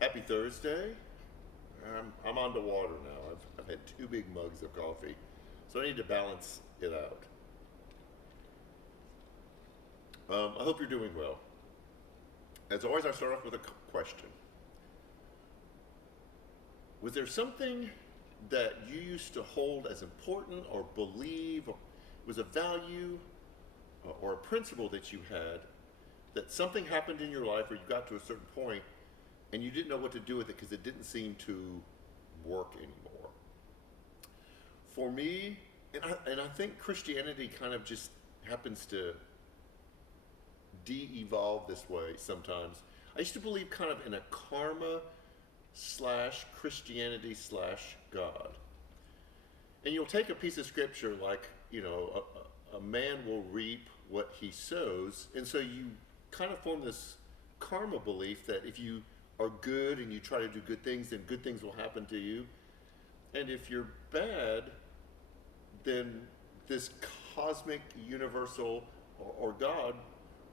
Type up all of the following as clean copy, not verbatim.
Happy Thursday. I'm on to water now. I've had two big mugs of coffee, so I need to balance it out. I hope you're doing well. As always, I start off with a question. Was there something that you used to hold as important or believe or was a value or a principle that you had that something happened in your life where you got to a certain point and you didn't know what to do with it because it didn't seem to work anymore? For me, and I think Christianity kind of just happens to de-evolve this way sometimes. I used to believe kind of in a karma slash Christianity slash God. And you'll take a piece of scripture like, a man will reap what he sows. And so you kind of form this karma belief that if you are good and you try to do good things, then good things will happen to you. And if you're bad, then this cosmic, universal, or God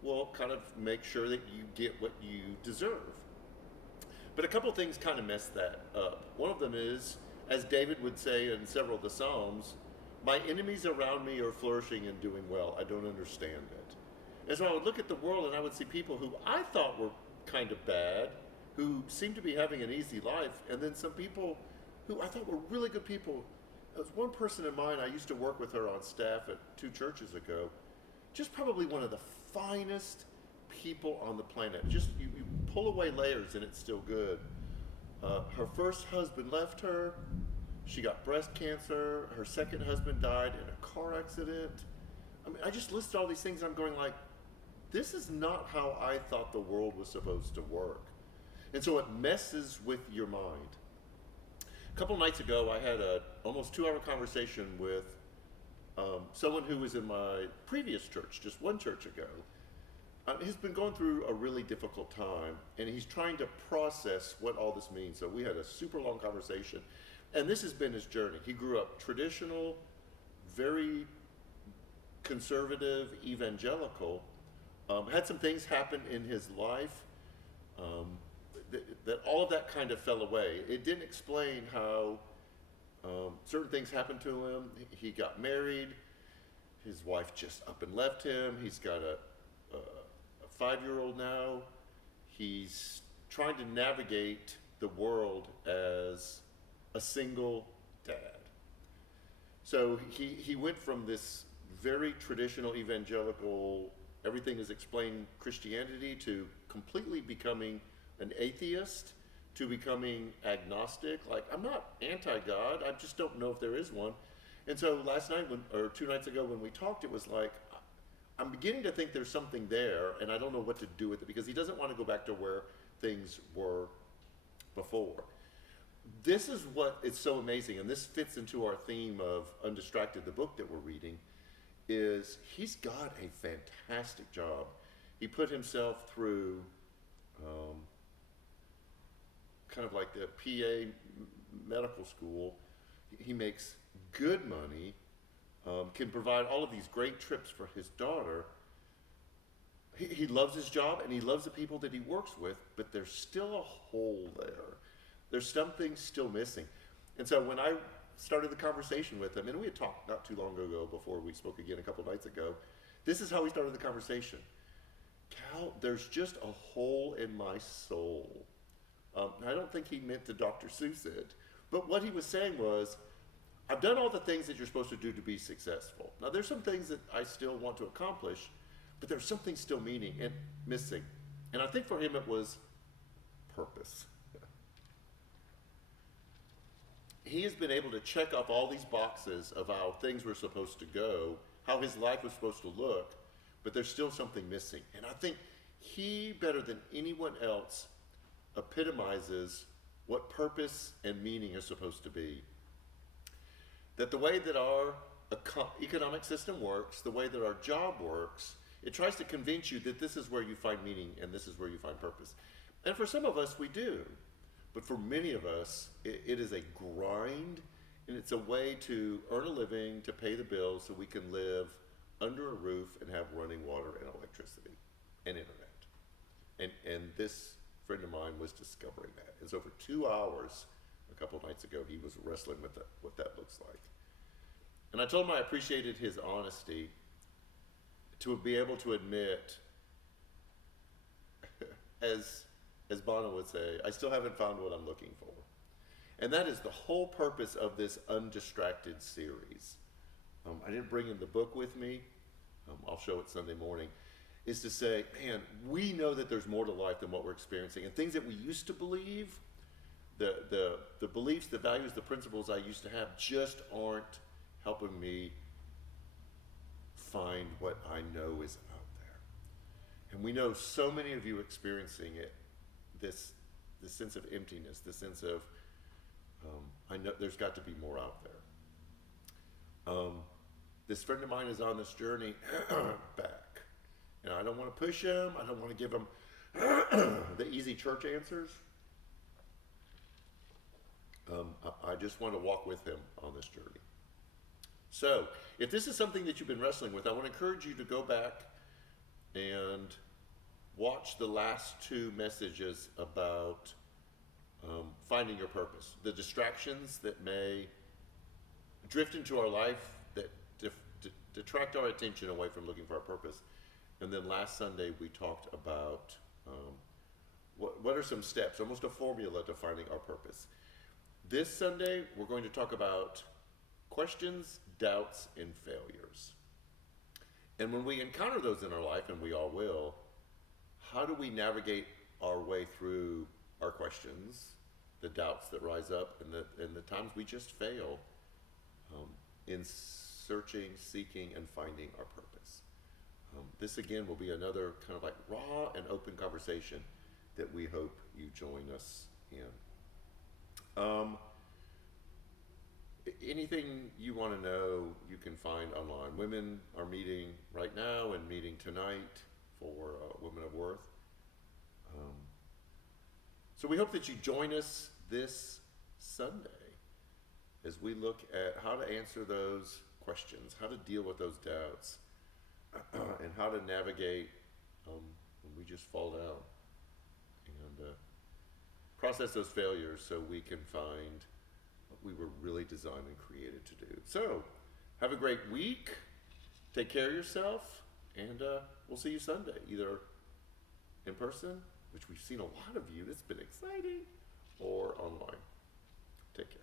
will kind of make sure that you get what you deserve. But a couple of things kind of mess that up. One of them is, as David would say in several of the Psalms, my enemies around me are flourishing and doing well. I don't understand it. And so I would look at the world and I would see people who I thought were kind of bad, who seemed to be having an easy life, and then some people who I thought were really good people. There was one person in mind, I used to work with her on staff at two churches ago, just probably one of the finest people on the planet. Just you pull away layers and it's still good. Her first husband left her. She got breast cancer. Her second husband died in a car accident. I mean, I just listed all these things. And I'm going like, this is not how I thought the world was supposed to work. And so it messes with your mind. A couple nights ago, I had a almost 2 hour conversation with someone who was in my previous church, just one church ago. He's been going through a really difficult time, and he's trying to process what all this means. So we had a super long conversation, and this has been his journey. He grew up traditional, very conservative, evangelical. Had some things happen in his life that all of that kind of fell away. It didn't explain how certain things happened to him. He got married. His wife just up and left him. He's got a 5-year-old now. He's trying to navigate the world as a single dad. So he went from this very traditional evangelical, everything is explained Christianity, to completely becoming an atheist, to becoming agnostic. Like, I'm not anti-God, I just don't know if there is one. And so last night, or 2 nights ago when we talked, it was like, I'm beginning to think there's something there, and I don't know what to do with it, because he doesn't want to go back to where things were before. This is what is so amazing, and this fits into our theme of Undistracted, the book that we're reading, is he's got a fantastic job. He put himself through kind of like the PA medical school. He makes good money, can provide all of these great trips for his daughter. He loves his job and he loves the people that he works with, but there's still a hole there. There's something still missing. And so when I started the conversation with him, and we had talked not too long ago before we spoke again a couple nights ago, this is how we started the conversation. Cal, there's just a hole in my soul. I don't think he meant to Dr. Seuss it, but what he was saying was, I've done all the things that you're supposed to do to be successful. Now, there's some things that I still want to accomplish, but there's something still meaning and missing. And I think for him it was purpose. He has been able to check off all these boxes of how things were supposed to go, how his life was supposed to look, but there's still something missing. And I think he, better than anyone else, epitomizes what purpose and meaning is supposed to be. That the way that our economic system works, the way that our job works, it tries to convince you that this is where you find meaning and this is where you find purpose. And for some of us, we do. But for many of us, it is a grind, and it's a way to earn a living, to pay the bills so we can live under a roof and have running water and electricity and internet. And this friend of mine was discovering that. And so for 2 hours, a couple of nights ago, he was wrestling with what that looks like. And I told him I appreciated his honesty to be able to admit, as Bono would say, I still haven't found what I'm looking for. And that is the whole purpose of this Undistracted series. I didn't bring in the book with me. I'll show it Sunday morning. Is to say, man, we know that there's more to life than what we're experiencing. And things that we used to believe, the beliefs, the values, the principles I used to have just aren't helping me find what I know is out there. And we know so many of you experiencing it, this sense of emptiness, the sense of, I know there's got to be more out there. This friend of mine is on this journey back. And I don't want to push him. I don't want to give him the easy church answers. I just want to walk with him on this journey. So, if this is something that you've been wrestling with, I want to encourage you to go back and watch the last two messages about finding your purpose. The distractions that may drift into our life that detract our attention away from looking for our purpose. And then last Sunday we talked about what are some steps, almost a formula to finding our purpose. This Sunday we're going to talk about questions, doubts, and failures. And when we encounter those in our life, and we all will, how do we navigate our way through our questions, the doubts that rise up, and the times we just fail in searching, seeking, and finding our purpose? This again will be another kind of like raw and open conversation that we hope you join us in. Anything you want to know, you can find online. Women are meeting right now and meeting tonight for Women of Worth. So we hope that you join us this Sunday as we look at how to answer those questions, how to deal with those doubts, and how to navigate when we just fall down, and process those failures so we can find what we were really designed and created to do. So, have a great week, take care of yourself, and we'll see you Sunday, either in person, which we've seen a lot of you, that's been exciting, or online. Take care.